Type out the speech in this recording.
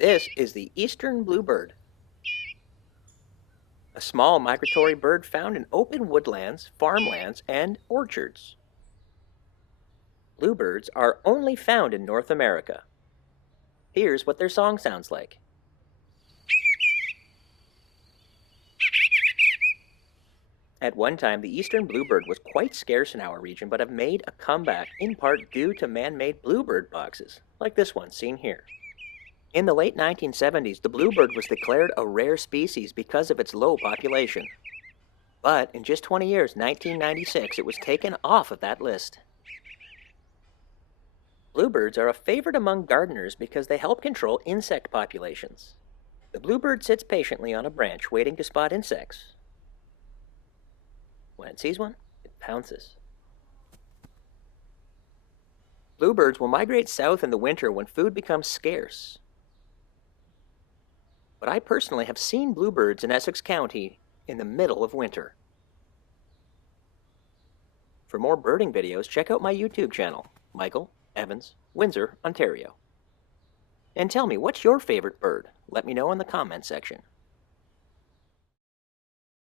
This is the Eastern Bluebird, a small migratory bird found in open woodlands, farmlands, and orchards. Bluebirds are only found in North America. Here's what their song sounds like. At one time, the Eastern Bluebird was quite scarce in our region, but have made a comeback in part due to man-made bluebird boxes, like this one seen here. In the late 1970s, the bluebird was declared a rare species because of its low population. But in just 20 years, 1996, it was taken off of that list. Bluebirds are a favorite among gardeners because they help control insect populations. The bluebird sits patiently on a branch waiting to spot insects. When it sees one, it pounces. Bluebirds will migrate south in the winter when food becomes scarce. But I personally have seen bluebirds in Essex County in the middle of winter. For more birding videos, check out my YouTube channel, Michael Evans, Windsor, Ontario. And tell me, what's your favorite bird? Let me know in the comment section.